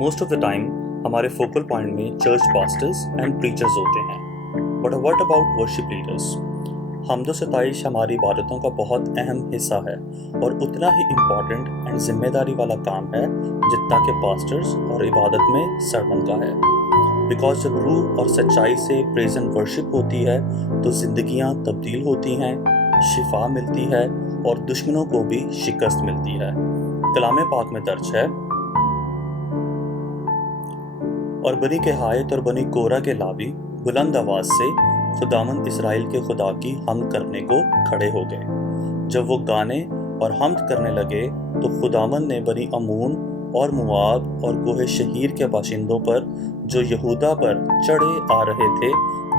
Most of the time हमारे focal point में church pastors and preachers होते हैं, but what about worship leaders? हम्दो सताइश हमारी इबादतों का बहुत अहम हिस्सा है और उतना ही इम्पॉर्टेंट एंड जिम्मेदारी वाला काम है जितना कि पास्टर्स और इबादत में सरमन का है। बिकॉज जब रूह और सच्चाई से प्रेज एंड वर्शिप होती है तो जिंदगियां तब्दील होती हैं, शिफा मिलती है और दुश्मनों को भी शिकस्त मिलती है। कलाम पाक में दर्ज है, और बनी के हायत और बनी कोरा के लावी बुलंद आवाज से खुदावंद इसराइल के खुदा की हमद करने को खड़े हो गए। जब वो गाने और हमद करने लगे तो खुदावंद ने बनी अमून और मुआब और गोहे शहीर के बाशिंदों पर जो यहूदा पर चढ़े आ रहे थे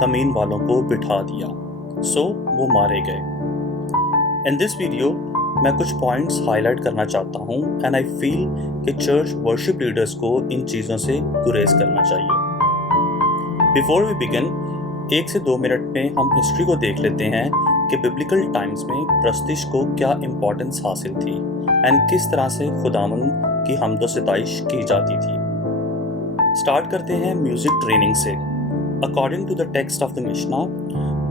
कमीन वालों को बिठा दिया, सो वो मारे गए। इन दिस वीडियो मैं कुछ पॉइंट्स हाईलाइट करना चाहता हूँ एंड आई फील कि चर्च वर्शिप लीडर्स को इन चीज़ों से गुरेज करना चाहिए। बिफोर वी बिगिन 1 से 2 मिनट में हम हिस्ट्री को देख लेते हैं कि बिब्लिकल टाइम्स में प्रस्तिश को क्या इम्पोर्टेंस हासिल थी एंड किस तरह से खुदावंद की हमदो सिताइश की जाती थी। स्टार्ट करते हैं म्यूजिक ट्रेनिंग से। According to the text of the Mishnah,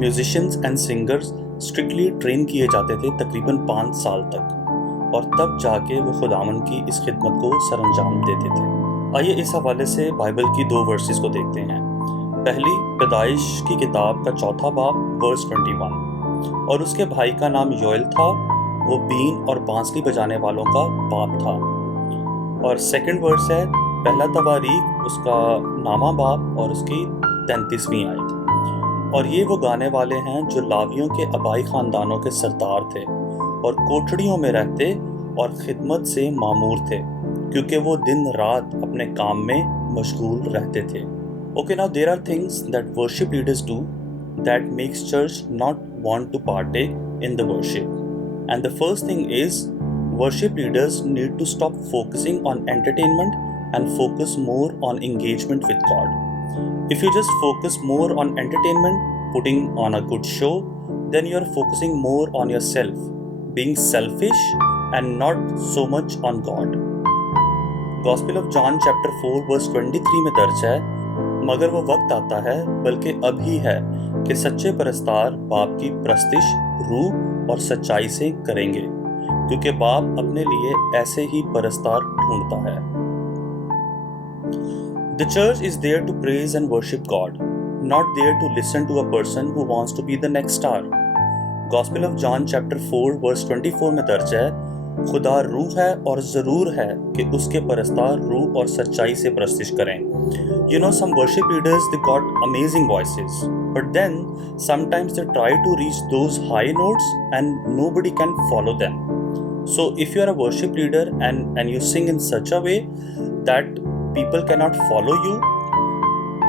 musicians and singers strictly train किए जाते थे तकरीबन 5 साल तक, और तब जाके वो खुदावंद की इस खिदमत को सरअंजाम देते थे। आइए इस हवाले से बाइबल की 2 वर्सेस को देखते हैं। पहली पैदाइश की किताब का 4था बाब वर्स 21, और उसके भाई का नाम योएल था, वो बीन और बांसुरी बजाने वालों का बाप था। और सेकंड वर्स है पहला तवारीख उसका नामा बाब और उसकी 33वीं आयत। और ये वो गाने वाले हैं जो लावियों के आबाई खानदानों के सरदार थे और कोठड़ियों में रहते और खिदमत से मामूर थे, क्योंकि वो दिन रात अपने काम में मशगूल रहते थे। Okay, now there are things that worship leaders do that makes church not want to partake in the worship. And the first thing is, worship leaders need to stop focusing on entertainment and focus more on engagement with God. If you just focus more on entertainment, putting on a good show, then you are focusing more on yourself, being selfish and not so much on God. Gospel of John chapter 4 verse 23 में दर्ज है, मगर वो वक्त आता है, बल्कि अभी है, कि सच्चे परस्तार बाप की प्रस्तिश रूह और सच्चाई से करेंगे, क्योंकि बाप अपने लिए ऐसे ही परस्तार ढूंढता है। The church is there to praise and worship God, not there to listen to a person who wants to be the next star. Gospel of John chapter 4 verse 24 में दर्ज है, खुदा रूह है और ज़रूर है कि उसके परस्तार रूह और सच्चाई से प्रस्तिश करें। You know, some worship leaders, they got amazing voices, but then sometimes they try to reach those high notes and nobody can follow them. So if you are a worship leader and you sing in such a way that people cannot follow you,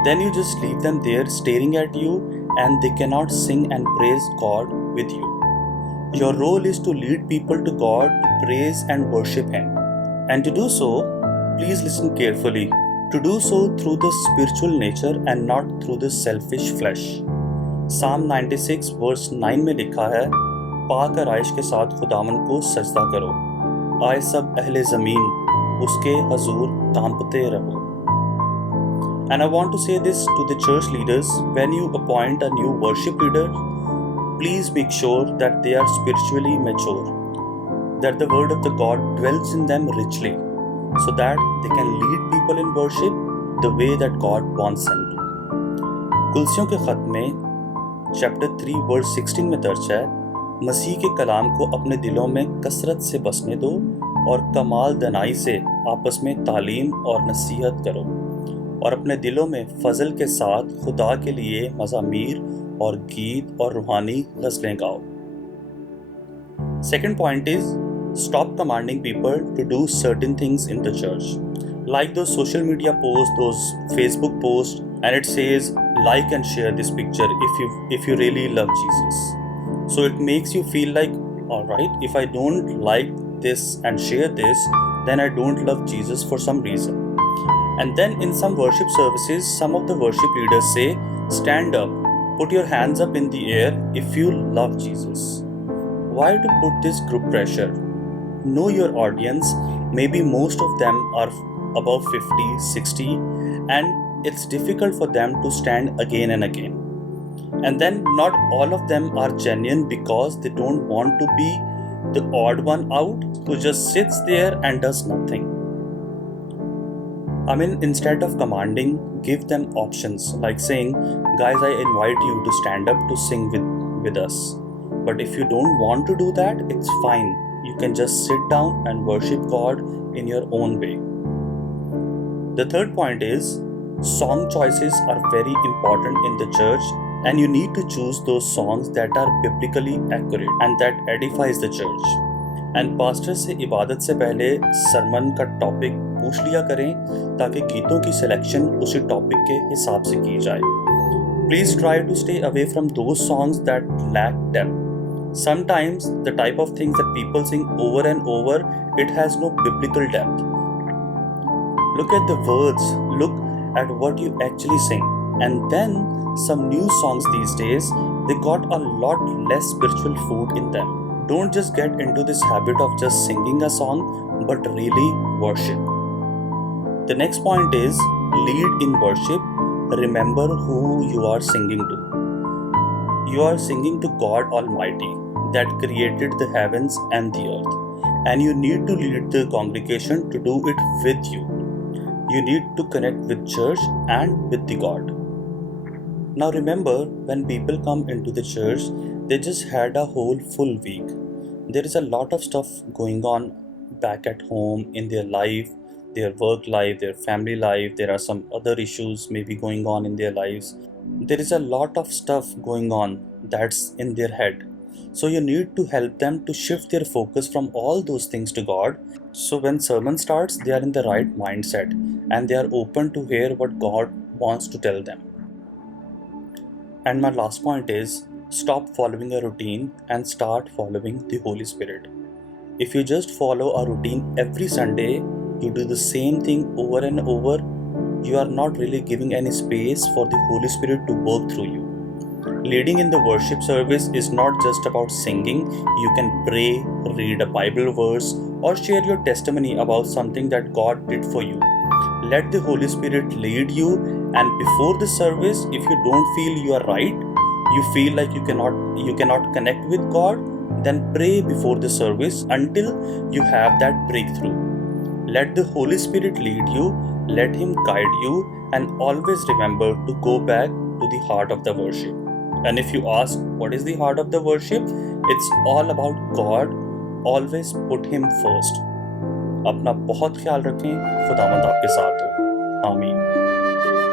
then you just leave them there staring at you and they cannot sing and praise God with you. Your role is to lead people to God, to praise and worship Him. And to do so, please listen carefully, to do so through the spiritual nature and not through the selfish flesh. Psalm 96 verse 9 में लिखा है, पाक आराइश के साथ खुदावन को सजदा करो, आए सब अहले ज़मीन उसके हजूर कांपते रहो। And I want to say this to the church leaders, when you appoint a new worship leader, please make sure that they are spiritually mature, that the word of the God dwells in them richly, so that they can lead people in worship the way that God wants them to. कुलसियों के खत में chapter 3 verse 16 में दर्ज है, मसीह के कलाम को अपने दिलों में कसरत से बसने दो और कमाल दनाई से आपस में तालीम और नसीहत करो, और अपने दिलों में फजल के साथ खुदा के लिए मज़ामीर और गीत और रूहानी गज़लें गाओ। Second point is, stop commanding people to do certain things in the church, like those social media posts, those Facebook posts, and it says like and share this picture if you really love Jesus. So it makes you feel like, all right, if I don't like this and share this, then I don't love Jesus for some reason. And then in some worship services, some of the worship leaders say, stand up, put your hands up in the air if you love Jesus. Why to put this group pressure? Know your audience. Maybe most of them are above 50, 60, and it's difficult for them to stand again and again. And then not all of them are genuine because they don't want to be the odd one out who just sits there and does nothing. I mean, instead of commanding, give them options like saying, guys, I invite you to stand up to sing with us. But if you don't want to do that, it's fine. You can just sit down and worship God in your own way. The third point is, song choices are very important in the church, and you need to choose those songs that are biblically accurate and that edifies the church. And pastor से इबादत से पहले सरमन का topic पूछ लिया करें ताकि गीतों की सिलेक्शन उसी टॉपिक के हिसाब से की जाए. Please try to stay away from those songs that lack depth. Sometimes the type of things that people sing over and over, it has no biblical depth. Look at the words, look at what you actually sing. And then some new songs these days, they got a lot less spiritual food in them. Don't just get into this habit of just singing a song, but really worship. The next point is, lead in worship. Remember who you are singing to. You are singing to God Almighty that created the heavens and the earth. And you need to lead the congregation to do it with you. You need to connect with church and with the God. Now remember, when people come into the church, they just had a whole full week. There is a lot of stuff going on back at home in their life, their work life, their family life. There are some other issues maybe going on in their lives. There is a lot of stuff going on that's in their head. So you need to help them to shift their focus from all those things to God. So when sermon starts, they are in the right mindset and they are open to hear what God wants to tell them. And my last point is, stop following a routine and start following the Holy Spirit. If you just follow a routine every Sunday, you do the same thing over and over, you are not really giving any space for the Holy Spirit to work through you. Leading in the worship service is not just about singing. You can pray, read a Bible verse, or share your testimony about something that God did for you. Let the Holy Spirit lead you, and before the service, if you don't feel you are right, you feel like you cannot connect with God, then pray before the service until you have that breakthrough. Let the Holy Spirit lead you, let Him guide you, and always remember to go back to the heart of the worship. And if you ask, what is the heart of the worship? It's all about God. Always put Him first. अपना बहुत ख्याल रखें. खुदावंद आपके साथ हो. आमीन.